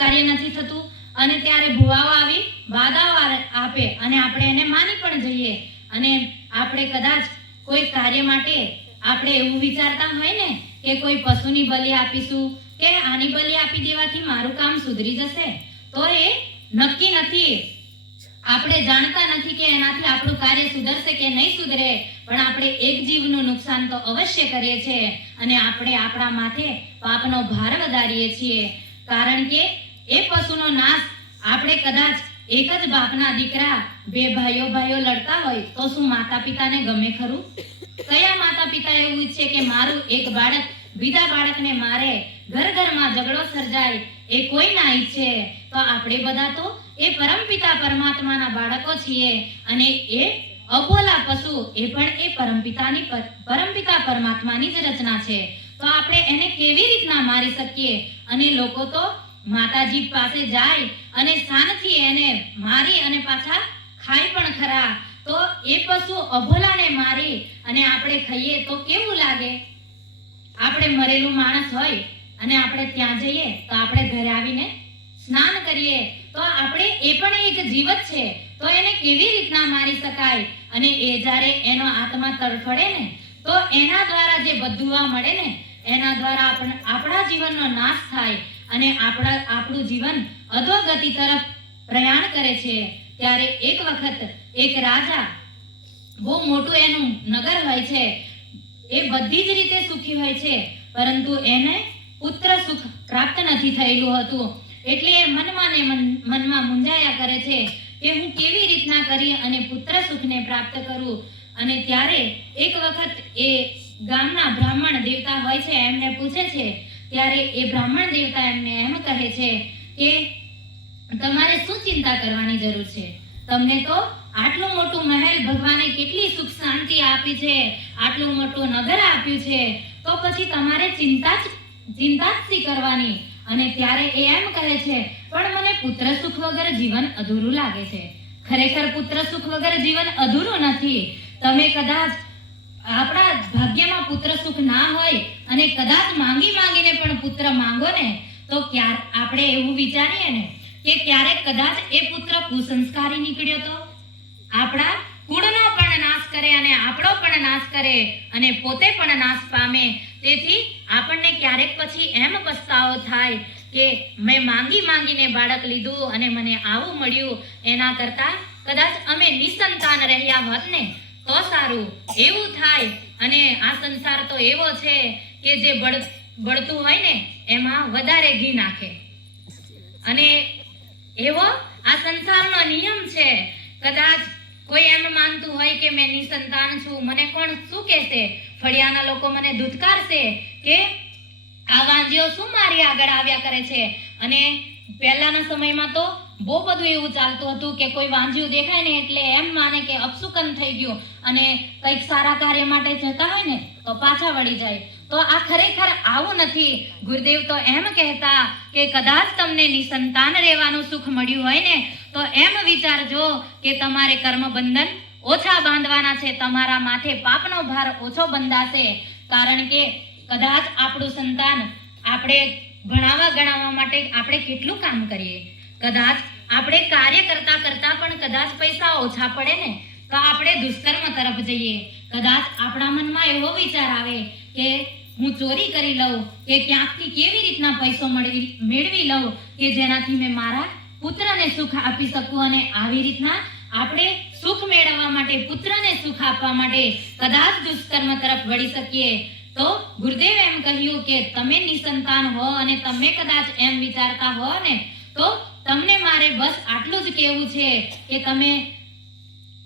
કાર્ય નથી થતું અને ત્યારે ભુવાઓ આવી વાદાઓ આપે અને આપણે એને માની પણ જઈએ. અને આપણે કદાચ કોઈ કાર્ય માટે આપણે એવું વિચારતા હોય ને કે કોઈ પશુની બલિ આપીશું કે આની બલિ આપી દેવાથી મારું કામ સુધરી જશે, તો એ નક્કી નથી. આપણે જાણતા નથી કે એનાથી આપણું કાર્ય સુધરશે કે નહીં સુધરે, પણ આપણે એક જીવનું નુકસાન તો અવશ્ય કરીએ છીએ અને આપણે આપણા માથે પાપનો ભાર વધારીએ છીએ. કારણ કે એ પશુનો નાશ આપણે કદાચ એક જ બાપના દીકરા બે ભાઈઓ ભાઈઓ લડતા હોય તો શું માતા પિતાને ગમે ખરું? કયા માતા પિતા એવું ઈચ્છે કે મારું એક બાળક બીજા બાળકને મારે, ઘર ઘરમાં ઝઘડો સર્જાય એ કોઈ ના ઈચ્છે? તો આપણે બધા તો એ પરમપિતા પરમાત્માના બાળકો છીએ અને એ અબોલા પશુ એ પણ એ પરમપિતાની પર- પરમપિતા પરમાત્માની જ રચના છે. તો આપણે એને કેવી રીતના મારી શકીએ? અને લોકો તો માતાજી પાસે જાય અને શાનથી એને મારી અને પાછા ખાય પણ ખરા. તો એ પશુ અભલાને મારી અને આપણે ખાઈએ તો કેવું લાગે? આપણે મરેલું માણસ હોય અને આપણે ત્યાં જઈએ તો આપણે ઘરે આવીને સ્નાન કરીએ. તો આપણે એ પણ એક જીવ જ છે. તો એને કેવી રીતના મારી શકાય? અને એ જ્યારે એનો આત્મા તડફડે ને, તો એના દ્વારા જે બધું મળે ને, એના દ્વારા આપણા જીવનનો નાશ થાય. અને આપણા આપણું જીવન અધોગતિ તરફ પ્રયાણ કરે છે. ત્યારે એક વખત એક રાજા બહુ મોટું એનું નગર હોય છે. એ બધી જ રીતે સુખી હોય છે. પરંતુ એને પુત્ર સુખ પ્રાપ્ત નથી થયેલું હતું. એટલે એ મનમાં ને મન- મનમાં મૂંઝાયા કરે છે કે હું કેવી રીતના કરી અને પુત્ર સુખને પ્રાપ્ત કરું. અને ત્યારે એક વખત એ ગામના બ્રાહ્મણ દેવતા હોય છે એમને પૂછે છે ત્યારે એ બ્રાહ્મણ દેવતા એમને એમ કહે છે કે તમારે શું ચિંતા કરવાની જરૂર છે? તમને તો આટલું મોટું મહેલ ભગવાને કેટલી સુખ શાંતિ આપી છે, આટલું મોટું નગર આપ્યું છે, તો પછી તમારે ચિંતા જ, ચિંતા શી કરવાની? અને ત્યારે એ એમ કહે છે, પણ મને પુત્ર સુખ વગર જીવન અધૂરું લાગે છે. ખરેખર પુત્ર સુખ વગર જીવન અધૂરું નથી. તમે કદાચ આપણા ભાગ્યમાં પુત્ર સુખ ના હોય અને કદાચ માંગી માંગીને પણ પુત્ર માંગો ને, તો ક્યાર આપણે એવું વિચારીએ ને કે ક્યારેક કદાચ એ પુત્ર કુસંસ્કારી નીકળ્યો તો? આપણા કુળનો પણ નાશ કરે અને આપણો પણ નાશ કરે અને પોતે પણ નાશ પામે. તેથી આપણને ક્યારેક પછી એમ પસ્તાવો થાય કે મેં માંગી માંગીને બાળક લીધું અને મને આવું મળ્યું. એના કરતાં કદાચ અમે નિસંતાન રહ્યા હોત ને તો સારું, એવું થાય. અને આ સંસાર તો એવો છે કે જે બળ, બળતું હોય ને, એમાં વધારે ઘી નાખે. અને એવો આ સંસારનો નિયમ છે. કદાચ કોઈ એમ માનતું હોય કે મેં નિસંતાન છું, મને કોણ શું કહેશે? ફળિયાના લોકો મને દૂધકારશે કે આ વાંજીઓ શું મારી આગળ આવ્યા કરે છે? અને પહેલાના સમયમાં તો બહુ બધું એવું ચાલતું હતું કે કોઈ વાંજ્યું દેખાય ને એટલે એમ માને કે અપસુકન થઈ ગયું અને કંઈક સારા કાર્ય માટે જતા હોય ને તો પાછા વળી જાય. તો આ ખરેખર આવું નથી. ગુરુદેવ તો એમ કહેતા કે કદાચ તમને નિસંતાન રહેવાનું સુખ મળ્યું હોય ને, તો એમ વિચારજો કે તમારે કર્મ બંધન ઓછા બાંધવાના છે, તમારા માથે પાપનો ભાર ઓછો બંધાશે. કારણ કે કદાચ આપણું સંતાન આપણે ભણાવવા ગણાવવા માટે આપણે કેટલું કામ કરીએ. કદાચ આપણે કાર્ય કરતા કરતા પણ કદાચ પૈસા ઓછા પડે ને, તો આપણે દુષ્કર્મ તરફ જઈએ. કદાચ આપણા મનમાં એવો વિચાર આવે કે હું ચોરી કરી લઉં, કે ક્યાંકથી કેવી રીતના પૈસો મળી, મેળવી લઉં, કે જેનાથી મેં મારા પુત્રને સુખ આપી શકું અને આવી રીતના આપણે સુખ મેળવવા માટે, પુત્રને સુખ આપવા માટે કદાચ દુષ્કર્મ તરફ વળી શકીએ. તો ગુરુદેવ એમ કહ્યું કે તમે નિસંતાન હો અને તમે કદાચ એમ વિચારતા હો ને, તો તમને મારે બસ આટલું જ કહેવું છે કે તમે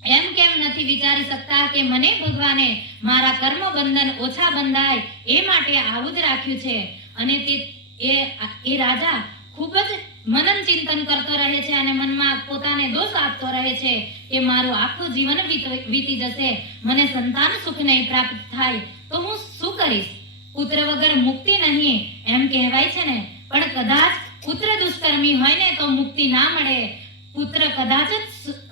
એમ કેમ નથી વિચારી શકતા કે મને ભગવાને મારા કર્મ બંધન ઓછા બંધાય એ માટે આવું જ રાખ્યું છે? અને તે એ એ રાજા ખૂબ જ મનન ચિંતન કરતો રહે છે અને મનમાં પોતાને દોષ આપતો રહે છે કે મારું આખું જીવન વીતી જશે. મને સંતાન સુખ નહીં પ્રાપ્ત થાય તો હું શું કરીશ? પુત્ર વગર મુક્તિ નહીં એમ કહેવાય છે ને? પણ કદાચ પુત્ર દુષ્કર્મી હોય ને તો મુક્તિ ના મળે. પુત્ર કદાચ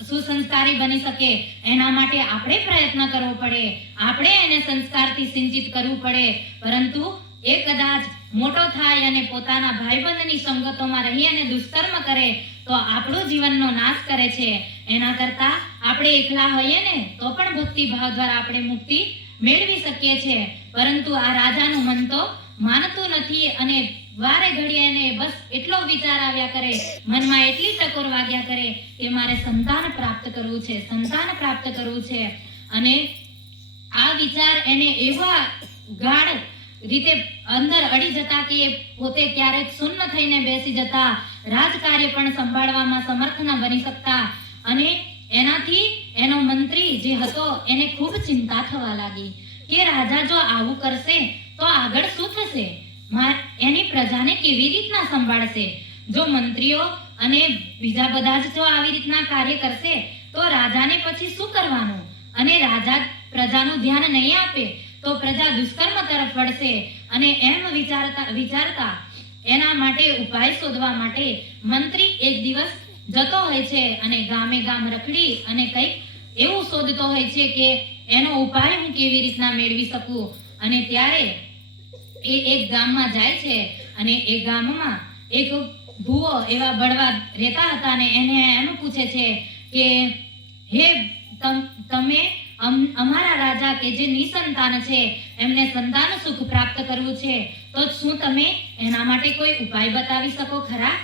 સુસંસ્કારી બની શકે. એના માટે આપણે પ્રયત્ન કરવો પડે. આપણે એને સંસ્કારથી સિંચિત કરવું પડે. પરંતુ એ કદાચ મોટો થાય અને પોતાના ભાઈબંધની સંગતોમાં રહી અને દુષ્કર્મ કરે, તો આપણું જીવનનો નાશ કરે છે. એના કરતા આપણે એકલા હોઈએ ને, તો પણ ભક્તિ ભાવ દ્વારા આપણે મુક્તિ મેળવી શકીએ છીએ પરંતુ આ રાજાનું મન તો માનતું નથી અને વારે ઘડીએ બસ એટલો વિચાર આવ્યા કરે, મનમાં એટલી ટકોર વાગ્યા કરે કે મારે સંતાન પ્રાપ્ત કરવું છે, સંતાન પ્રાપ્ત કરવું છે. અને આ વિચાર એને એવા ગાઢ રીતે અંદર અડી જતા કે પોતે ક્યારેક શૂન્ય થઈને બેસી જતા, રાજકાર્ય પણ સંભાળવામાં સમર્થ ન બની શકતા. અને એનાથી એનો મંત્રી જે હતો એને ખૂબ ચિંતા થવા લાગી કે રાજા જો આવું કરશે તો આગળ શું થશે? એની પ્રજાને કેવી રીતના સંભાળશે? જો મંત્રીઓ અને બીજા બધા જ જો આવી રીતના કાર્ય કરશે, તો રાજાને પછી શું કરવાનું? અને રાજા પ્રજાનું ધ્યાન નહીં આપે, તો પ્રજા દુષ્કર્મ તરફ વળશે અને એમ વિચારતા વિચારતા એના માટે ઉપાય શોધવા માટે મંત્રી એક દિવસ જતો હોય છે અને ગામે ગામ રખડી અને કંઈક એવું શોધતો હોય છે કે એનો ઉપાય હું કેવી રીતના મેળવી શકું? અને ત્યારે એ એક ગામમાં જાય છે અને એ ગામમાં એક ભૂવો એવા બળવા રહેતા હતા અને એને એમ પૂછે છે કે, હે, તમે અમારા રાજા કે જે નિસંતાન છે, એમને સંતાન સુખ પ્રાપ્ત કરવું છે, તો શું તમે એના માટે કોઈ ઉપાય બતાવી શકો ખરા?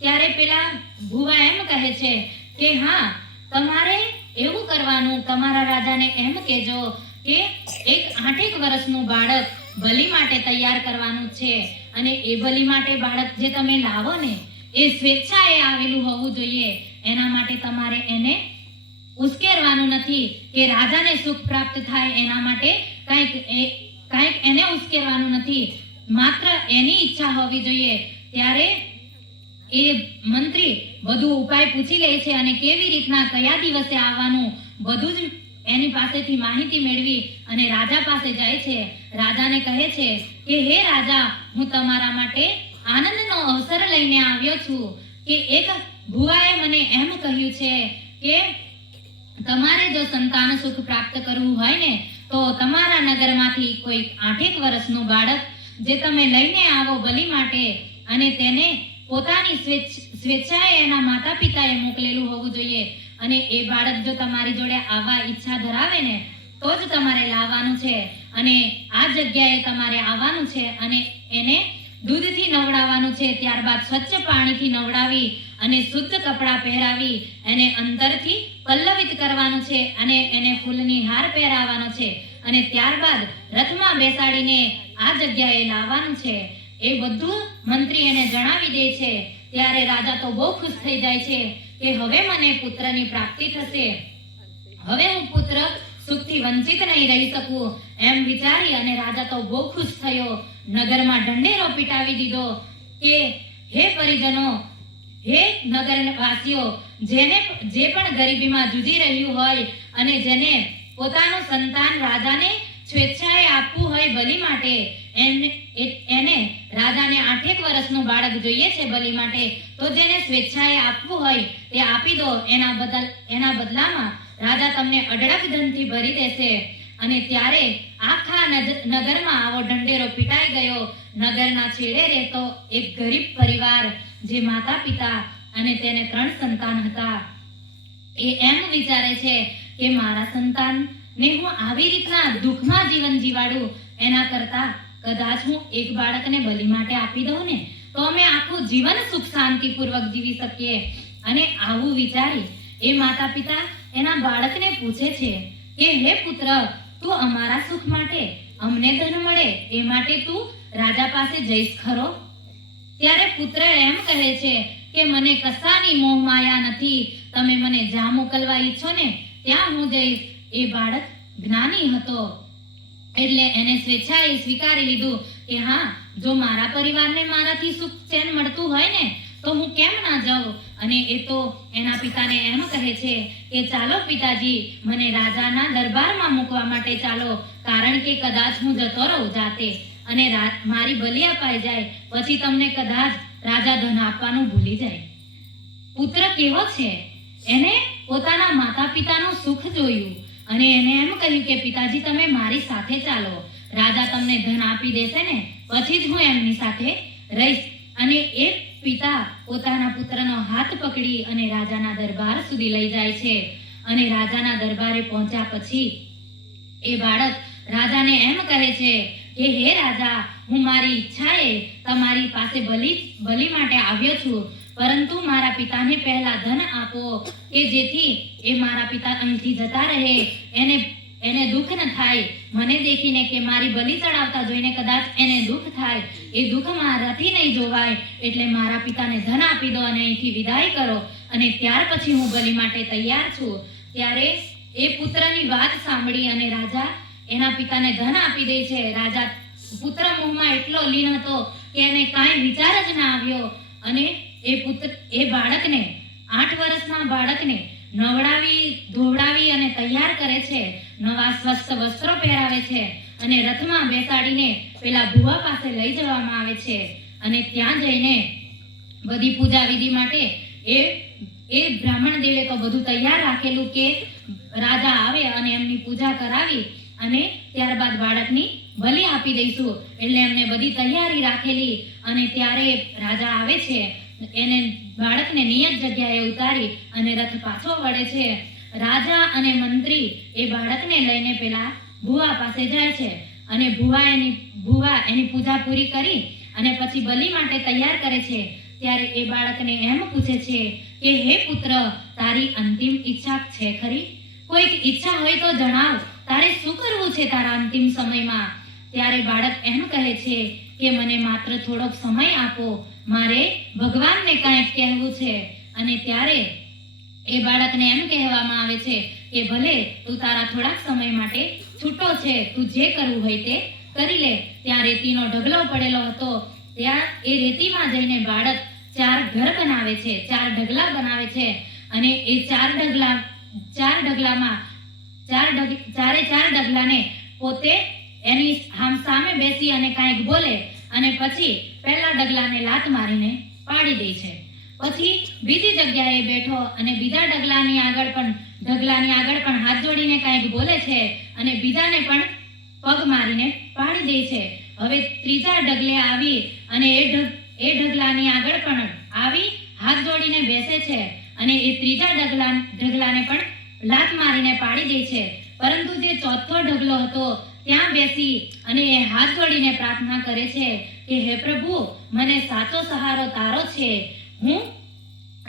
ત્યારે પેલા ભુવા એમ કહે છે કે, હા, તમારે એવું કરવાનું, તમારા રાજાને એમ કહેજો કે, એક આઠેક વર્ષનું બાળક બલી માટે તૈયાર કરવાનું છે. અને એ બલી માટે બાળક જે તમે લાવો ને, એ સ્વેચ્છાએ આવેલું હોવું જોઈએ. એના માટે તમારે એને ઉશ્કેરવાનું નથી કે રાજાને સુખ પ્રાપ્ત થાય એના માટે કંઈક કાંઈક એને ઉશ્કેરવાનું નથી. માત્ર એની ઈચ્છા હોવી જોઈએ. ત્યારે એ મંત્રી બધું ઉપાય પૂછી લે છે અને કેવી રીતના કયા દિવસે આવવાનું, બધું જ એની પાસેથી માહિતી મેળવી અને રાજા પાસે જાય છે. રાજાને કહે છે કે, હે રાજા, હું તમારા માટે આનંદનો અવસર લઈને આવ્યો છું કે એક ભુવાએ મને એમ કહ્યું છે કે, તમારે જો સંતાન સુખ પ્રાપ્ત કરવું હોય ને, તો તમારા નગરમાંથી કોઈ આઠેક વર્ષનું બાળક જે તમે લઈને આવો બલી માટે અને તેને પોતાની સ્વેચ્છાએ એના માતા પિતાએ મોકલેલું હોવું જોઈએ. અને એ બાળક જો તમારી જોડે આવવા ઈચ્છા ધરાવે ને, તો જ તમારે લાવવાનું છે. અને આ જગ્યાએ તમારે આવવાનું છે અને એને દૂધથી નવડાવવાનું છે. ત્યારબાદ સ્વચ્છ પાણીથી નવડાવી અને શુદ્ધ કપડાં પહેરાવી એને અંતરથી પલ્લવિત કરવાનું છે અને એને ફૂલની હાર પહેરાવવાનો છે. અને ત્યારબાદ રથમાં બેસાડીને આ જગ્યાએ લાવવાનું છે. એ બધું મંત્રી એને જણાવી દે છે. ત્યારે રાજા તો બહુ ખુશ થઈ જાય છે કે હવે મને પુત્રની પ્રાપ્તિ થશે. હવે હું પુત્ર સુખથી વંચિત નહીં રહી શકું એમ વિચારી અને રાજા તો બહુ ખુશ થયો. નગરમાં ઢંઢેરો પીટાવી દીધો કે, હે પરિજનો, હે નગરવાસીઓ, જેને જે પણ ગરીબીમાં જૂજી રહ્યું હોય અને જેને પોતાનું સંતાન રાજાને સ્વેચ્છાએ આપવું હોય બલી માટે એને રાજાને આઠેક વર્ષનું બાળક જોઈએ છે બલી માટે, તો જેને સ્વેચ્છાએ આપવું હોય તે આપી દો. એના બદલ, એના બદલામાં રાજા તમને અઢળક ધનથી ભરી દેશે. અને ત્યારે આખા નગરમાં આવો ઢંઢેરો પીટાઈ ગયો. નગરના છેડે રહેતો એક ગરીબ પરિવાર, જે માતા પિતા અને તેને ત્રણ સંતાન હતા. એ એમ વિચારે છે કે મારા સંતાન ને હું આવી રીતના દુઃખમાં જીવન જીવાડું. એના કરતા કદાચ હું એક બાળકને બલી માટે આપી દઉં ને, તો અમે આખું જીવન સુખ શાંતિપૂર્વક જીવી શકીએ. અને આવું વિચારી એ માતા પિતા એના બાળકને પૂછે છે કે, હે પુત્ર, તું અમારા સુખ માટે અમને ધન મળે, એ માટે તું રાજા પાસે જઈશ ખરો? ત્યારે પુત્ર એમ કહે છે કે, મને કશાની મોહ માયા નથી. તમે મને જ્યાં મોકલવા ઈચ્છો ને, ત્યાં હું જઈશ. એ બાળક જ્ઞાની હતો. એટલે એને સ્વેચ્છાએ સ્વીકારી લીધું કે હા, જો મારા પરિવારને મારાથી સુખ ચેન મળતું હોય ને, તો હું કેમ ના જાઉં? અને એ તો એના પિતાને એમ કહે છે કે, ચાલો પિતાજી, મને રાજાના દરબારમાં મૂકવા માટે ચાલો, કારણ કે કદાચ હું જતો રહું જાતે. અને મારી બલિ અપાઈ જાય, પછી તમને કદાચ રાજા ધન આપવાનું ભૂલી જાય. પુત્ર કેવો છે? એને પોતાના માતા પિતાનું સુખ જોયું. અને એને એમ કહ્યું કે, પિતાજી, તમે મારી સાથે ચાલો. રાજા તમને ધન આપી દેશે ને, પછી જ હું એમની સાથે રહીશ. અને એ પિતા પોતાના પુત્રનો હાથ પકડી અને રાજાના દરબાર સુધી લઈ જાય છે. અને રાજાના દરબારે પહોંચ્યા પછી એ બાળક રાજાને એમ કહે છે કે, હે રાજા, હું મારી ઈચ્છાએ તમારી પાસે બલિ બલિ માટે આવ્યો છું. પરંતુ મારા પિતાને પહેલા ધન આપો કે જેથી એ મારા પિતા અહીંથી જતા રહે. એને એને દુઃખ ન થાય. મને દેખીને કે મારી બલિ ચડાવતા જોઈને કદાચ એને દુઃખ થાય. એ દુઃખ મારાથી નહીં જોવાય, એટલે મારા પિતાને ધન આપી દો અને અહીંથી વિદાય કરો. અને ત્યાર પછી હું બલિ માટે તૈયાર છું. ત્યારે એ પુત્રની વાત સાંભળી અને રાજા એના પિતાને ધન આપી દે છે. રાજા પુત્ર મોહમાં એટલો લીન હતો કે એને કાંઈ વિચાર જ ના આવ્યો. અને એ પુત્ર, એ બાળકને, આઠ વર્ષના બાળકને નવડાવી, ધોવડાવી અને તૈયાર કરે છે. નવા સ્વસ્થ વસ્ત્રો પહેરાવે છે અને રથમાં બેસાડીને પેલા ભુવા પાસે લઈ જવામાં આવે છે. અને ત્યાં જઈને બધી પૂજા વિધિ માટે એ એ બ્રાહ્મણ દેવે તો બધું તૈયાર રાખેલું કે રાજા આવે અને એમની પૂજા કરાવી અને ત્યારબાદ બાળકની બલિ આપી દઈશું. એટલે એમને બધી તૈયારી રાખેલી અને ત્યારે રાજા આવે છે એને બાળકને નિયત જગ્યાએ ઉતારી અને રથ પાછો વળે છે. રાજા અને મંત્રી એ બાળકને લઈને પેલા ભુવા પાસે જાય છે અને ભુવા એની ભુવા એની પૂજા પૂરી કરી અને પછી બલિ માટે તૈયાર કરે છે. ત્યારે એ બાળકને એમ પૂછે છે કે, હે પુત્ર, તારી અંતિમ ઈચ્છા છે ખરી? કોઈક ઈચ્છા હોય તો જણાવ. તારે શું કરવું છે તારા અંતિમ સમયમાં? ત્યારે બાળક એમ કહે છે કે, મને માત્ર થોડોક સમય આપો. મારે ભગવાનને કાંઈક કહેવું છે. અને ત્યારે એ બાળકને એમ કહેવામાં આવે છે કે ભલે તું તારા થોડાક સમય માટે છૂટો છે, તું જે કરવું હોય તે કરી લે. ત્યાં રેતીનો ઢગલો પડેલો હતો. ત્યાં એ રેતીમાં જઈને બાળક ચાર ઘર બનાવે છે, ચાર ઢગલા બનાવે છે. અને એ ચાર ઢગલા, ચાર ઢગલામાં, ચાર ઢગ, ચારે ચાર ઢગલાને પોતે એની સામે બેસી અને કાંઈક બોલે. અને પછી પહેલા ડગલાને લાત મારીને પાડી દે છે. પછી બીજી જગ્યાએ બેઠો અને બીજા ડગલાની આગળ પણ, ઢગલાની આગળ પણ હાથ જોડીને કાંઈક બોલે છે અને બીજાને પણ પગ મારીને પાડી દે છે. હવે ત્રીજા ડગલે આવી અને એ ઢગ, એ ઢગલાની આગળ પણ આવી હાથ જોડીને બેસે છે અને એ ત્રીજા ડગલા, ઢગલાને પણ લાત મારીને પાડી દે છે. પરંતુ જે ચોથો ઢગલો હતો, ત્યાં બેસી અને એ હાથ જોડીને પ્રાર્થના કરે છે કે, હે પ્રભુ, મને સાચો સહારો તારો છે. હું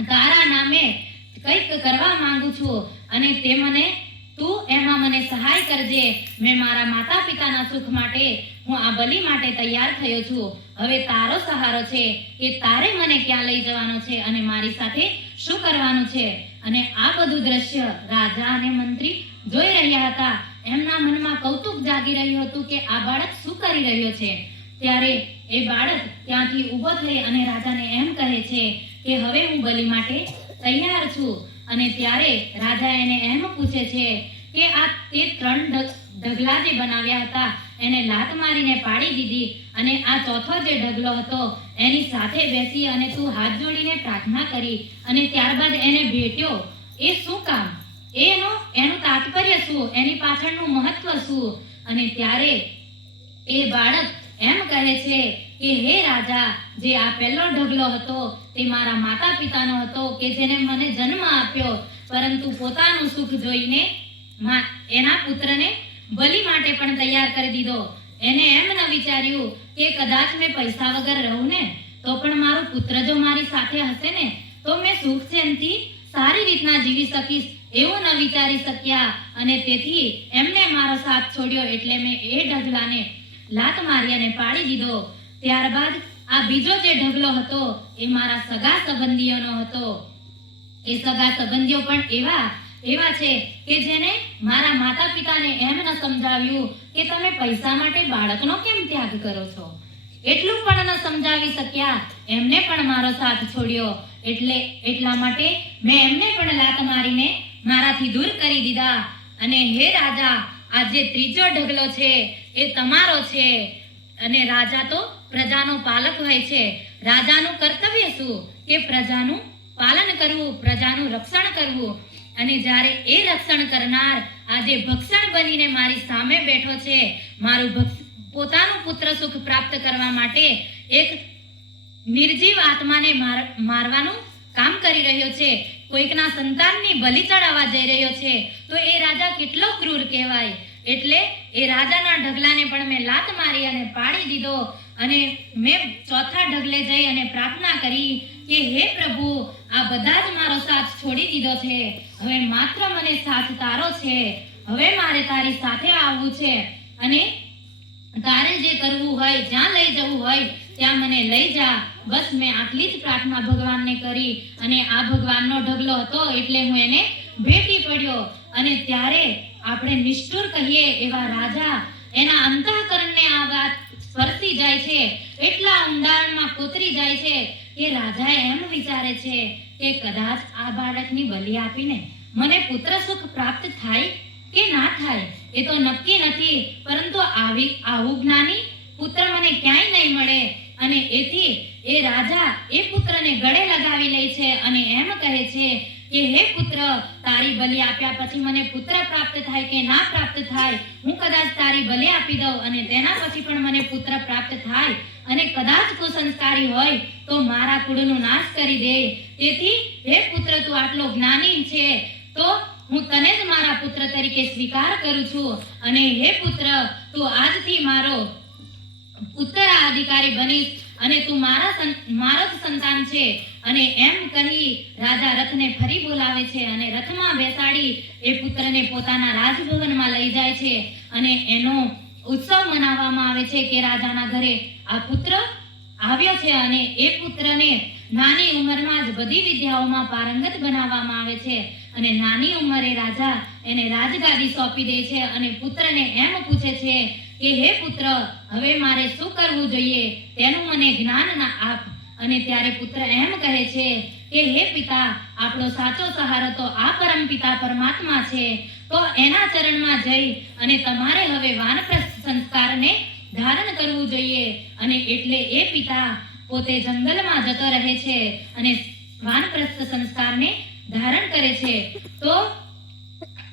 તારા નામે કંઈક કરવા માંગુ છું અને તે મને, તું એમાં મને સહાય કરજે. મેં મારા માતા પિતાના સુખ માટે, હું આ બલિ માટે તૈયાર થયો છું. હવે તારો સહારો છે કે તારે મને ક્યાં લઈ જવાનો છે અને મારી સાથે શું કરવાનું છે? અને આ બધું દ્રશ્ય રાજા અને મંત્રી જોઈ રહ્યા હતા. એમના મનમાં કૌતુક જાગી રહ્યું હતું કે આ બાળક શું કરી રહ્યો છે? ત્યારે એ બાળક ત્યાંથી ઊભો થઈ અને રાજાને એમ કહે છે કે, હવે હું બલિ માટે તૈયાર છું. અને ત્યારે રાજા એને એમ પૂછે છે કે, આ તે ત્રણ ઢગલા જે બનાવ્યા હતા, એને લાત મારીને પાડી દીધી અને આ ચોથો જે ઢગલો હતો, એની સાથે બેસી અને તું હાથ જોડીને પ્રાર્થના કરી અને ત્યારબાદ એને ભેટ્યો. એ શું કામ? એનો, એનું તાત્પર્ય શું? એની પાછળનું મહત્વ શું? અને ત્યારે એ બાળક એમ કહે છે કે, હે રાજા, જે આ પહેલો ઢગલો હતો, તે મારા માતા પિતાનો હતો કે જેને મને જન્મ આપ્યો. પરંતુ પોતાનું સુખ જોઈને એના પુત્રને બલિ માટે પણ તૈયાર કરી દીધો. એને એમ ન વિચાર્યું કે કદાચ મેં પૈસા વગર રહું ને, તો પણ મારો પુત્ર જો મારી સાથે હશે ને, તો મેં સુખ ચેનથી સારી રીતના જીવી શકીશ એવું ન વિચારી શક્યા. અને તેથી એમને મારો સાથ છોડ્યો એટલે મેં એ ઢગલાને લાત મારી અને પાડી દીધો. ત્યારબાદ આ બીજો જે ઢગલો હતો એ મારા સગા સંબંધીઓનો હતો. એ સગા સંબંધીઓ પણ એવા એવા છે કે જેને મારા માતા પિતાને એમ ન સમજાવ્યું કે તમે પૈસા માટે બાળકનો કેમ ત્યાગ કરો છો. એટલું પણ ન સમજાવી શક્યા. એમને પણ મારો સાથ છોડ્યો. એટલે, એટલા માટે મેં એમને પણ લાત મારીને મારાથી દૂર કરી દીધા. અને હે રાજા, આ જે ત્રીજો ઢગલો છે એ તમારો છે. અને રાજા તો પ્રજાનો પાલક હોય છે. રાજાનું કર્તવ્ય શું? કે પ્રજાનું પાલન કરવું, પ્રજાનું રક્ષણ કરવું. અને જ્યારે એ રક્ષણ કરનાર આજે ભક્ષણ બનીને મારી સામે બેઠો છે, મારું પોતાનું પુત્ર સુખ પ્રાપ્ત કરવા માટે એક નિર્જીવ આત્માને માર- મારવાનું કામ કરી રહ્યો છે. કોઈકના સંતાનની બલિ ચડાવવા જઈ રહ્યો છે. તો એ રાજા કેટલો ક્રૂર કહેવાય? એટલે એ રાજાના ઢગલાને પણ મેં લાત મારી અને પાડી દીધો અને મેં ચોથા ઢગલે જઈ અને પ્રાર્થના કરી કે, હે પ્રભુ, આ બધા જ મારો સાથ છોડી દીધો છે. હવે માત્ર મને સાથ તારો છે. હવે મારે તારી સાથે આવવું છે. અને તારે જે કરવું હોય, જ્યાં લઈ જવું હોય, ત્યાં મને લઈ જા. બસ મેં આટલી જ પ્રાર્થના ભગવાનને કરી અને આ ભગવાનનો ઢગલો હતો એટલે હું એને ભેટી પડ્યો. અને ત્યારે આપણે નિષ્ઠુર કહીએ એવા રાજા, એના અંતઃકરણને આ વાત સ્પર્શી જાય છે, એટલા ઊંડાણમાં કોતરી જાય છે કે રાજા એમ વિચારે છે કે કદાચ આ બાળકની બલિ આપીને મને પુત્ર સુખ પ્રાપ્ત થાય કે ના થાય, એ તો નક્કી નથી, પરંતુ આવી, આવું જ્ઞાની પુત્ર મને ક્યાંય નહીં મળે અને એથી એ રાજા એ પુત્રને ગળે લગાવી લે છે અને એમ કહે છે કે, હે પુત્ર, તારી બલિ આપ્યા પછી મને પુત્ર પ્રાપ્ત થાય કે ના પ્રાપ્ત થાય? હું કદાચ તારી બલિ આપી દઉં અને તેના પછી પણ મને પુત્ર પ્રાપ્ત થાય? અને કદાચ કુસંસ્કારી હોય, તો મારા કુળનો નાશ કરી દે. તેથી, હે પુત્ર, તું આટલો જ્ઞાની છે, તો હું તને જ મારા પુત્ર તરીકે સ્વીકાર કરું છું. અને હે પુત્ર, તું આજથી મારો ઉત્તરાધિકારી બનીશ અને તું મારા મારો જ સંતાન છે. અને એમ કહી રાજા રથને ફરી બોલાવે છે અને રથમાં બેસાડી એ પુત્રને પોતાના રાજભવનમાં લઈ જાય છે. અને એનો ઉત્સવ મનાવવામાં આવે છે કે રાજાના ઘરે આ પુત્ર આવ્યો છે અને એ પુત્રને નાની ઉંમરમાં જ બધી વિદ્યાઓમાં પારંગત બનાવવામાં આવે છે. અને નાની ઉંમરે રાજા એને રાજગાદી સોંપી દે છે અને પુત્રને એમ પૂછે છે કે, હે પુત્ર, હવે મારે શું કરવું જોઈએ? તેનું મને જ્ઞાન ના આપ અને ત્યારે પુત્ર એમ કહે છે કે, હે પિતા, આપણો સાચો સહારો તો આ પરમ પિતા પરમાત્મા છે. તો એના ચરણમાં જઈ અને તમારે હવે વાનપ્રસ્થ સંસ્કારને ધારણ કરવું જોઈએ. અને એટલે એ પિતા પોતે જંગલમાં જતો રહે છે અને વાનપ્રસ્થ સંસ્કારને ધારણ કરે છે. તો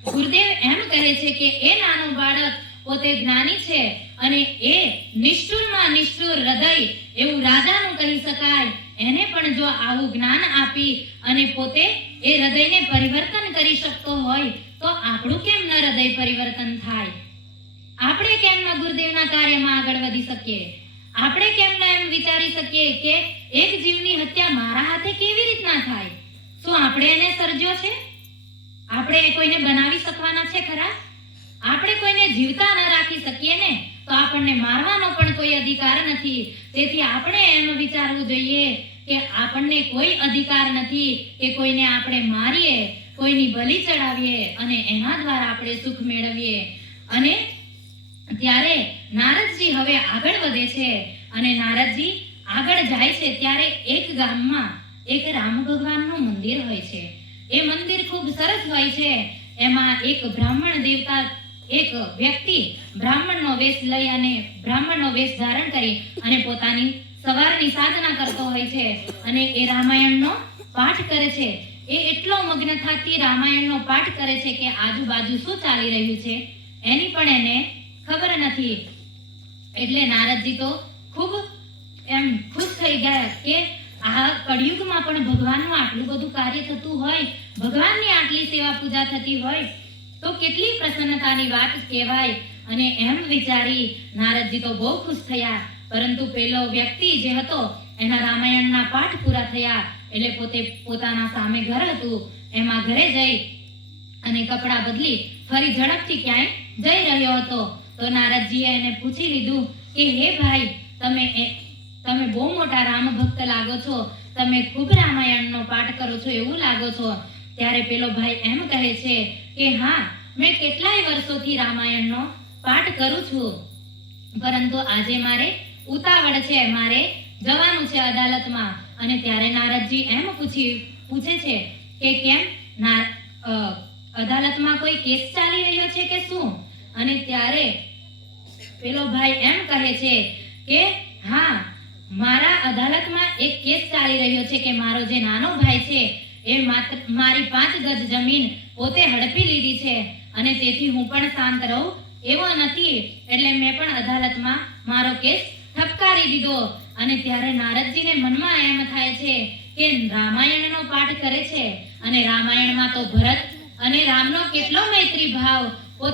ગુરુદેવ એમ કહે છે કે એ નાનું બાળક, પોતે જ્ઞાની છે. અને એ નિષ્ઠુરમાં નિષ્ઠુર હૃદય એવું રાજાનું કહી શકાય. એને પણ જો આવું જ્ઞાન આપી અને પોતે એ હૃદયને પરિવર્તન કરી શકતો હોય, તો આપણું કેમ ન હૃદય પરિવર્તન થાય? આપણે કેમ ન ગુરુદેવના કાર્યમાં આગળ વધી શકીએ? આપણે કેમ ન એમ વિચારી શકીએ કે એક જીવની હત્યા મારા હાથે કેવી રીતના થાય? શું આપણે એને સર્જ્યો છે? આપણે કોઈને બનાવી શકવાના છે ખરા? આપણે કોઈને જીવતા ન રાખી શકીએ ને? તો આપણને મારવાનો પણ કોઈ અધિકાર નથી. તેથી આપણે એમ વિચારવું જોઈએ કે આપણને કોઈ અધિકાર નથી કે કોઈને આપણે મારીએ, કોઈની બલિ ચડાવીએ અને એના દ્વારા આપણે સુખ મેળવીએ. અને ત્યારે નારદજી હવે આગળ વધે છે અને નારદજી આગળ જાય છે ત્યારે એક ગામમાં એક રામ ભગવાનનું મંદિર હોય છે. એ મંદિર ખૂબ સરસ હોય છે. એમાં એક બ્રાહ્મણ દેવતા એક વ્યક્તિ બ્રાહ્મણનો વેશ લઈ અને બ્રાહ્મણનો વેશ ધારણ કરી અને પોતાની સવારની સાધના કરતો હોય છે અને એ રામાયણનો પાઠ કરે છે. એ એટલો મગ્ન થતી રામાયણનો પાઠ કરે છે કે આજુબાજુ શું ચાલી રહ્યું છે? એની પણ એને ખબર નથી. એટલે નારદજી તો ખૂબ એમ ખુશ થઈ ગયા કે આ કળિયુગમાં પણ ભગવાનનું આટલું બધું કાર્ય થતું હોય, ભગવાનની આટલી સેવા પૂજા થતી હોય તો કેટલી પ્રસન્નતાની વાત કહેવાય? અને એમ વિચારી નારદજી તો બહુ ખુશ થયા. પરંતુ પેલો વ્યક્તિ જે હતો, એના રામાયણના પાઠ પૂરા થયા. એટલે પોતે પોતાના સામે ઘર હતું. એમાં ઘરે જઈ અને કપડાં બદલી ફરી ઝડપથી ક્યાંય જઈ રહ્યો હતો. તો નારદજીએ એને પૂછી લીધું કે, હે ભાઈ, તમે તમે બહુ મોટા રામ ભક્ત લાગો છો. તમે ખૂબ રામાયણનો પાઠ કરો છો એવું લાગો છો. ત્યારે પેલો ભાઈ એમ કહે છે કે હા, મેં કેટલાય વર્ષોથી રામાયણનો પાઠ કરું છું. પરંતુ આજે મારે ઉતાવળ છે, મારે જવાનું છે અદાલતમાં. અને ત્યારે નારદજી એમ પૂછી, પૂછે છે કે કેમ અદાલતમાં કોઈ કેસ ચાલી રહ્યો છે કે શું? અને ત્યારે પેલો ભાઈ એમ કહે છે કે, હા, મારા અદાલતમાં એક કેસ ચાલી રહ્યો છે કે મારો જે નાનો ભાઈ છે, એ માત્ર મારી પાંચ ગજ જમીન પોતે હડપી લીધી છે અને તેથી હું પણ શાંત રહું. એવો નથી એટલે મેં પણ અદાલતમાં મારો કેસ ઠપકારી દીધો. અને ત્યારે નારદજીને મનમાં એમ થાય છે કે રામાયણનો પાઠ કરે છે. અને રામાયણમાં તો ભરત અને રામનો કેટલો મૈત્રી ભાવ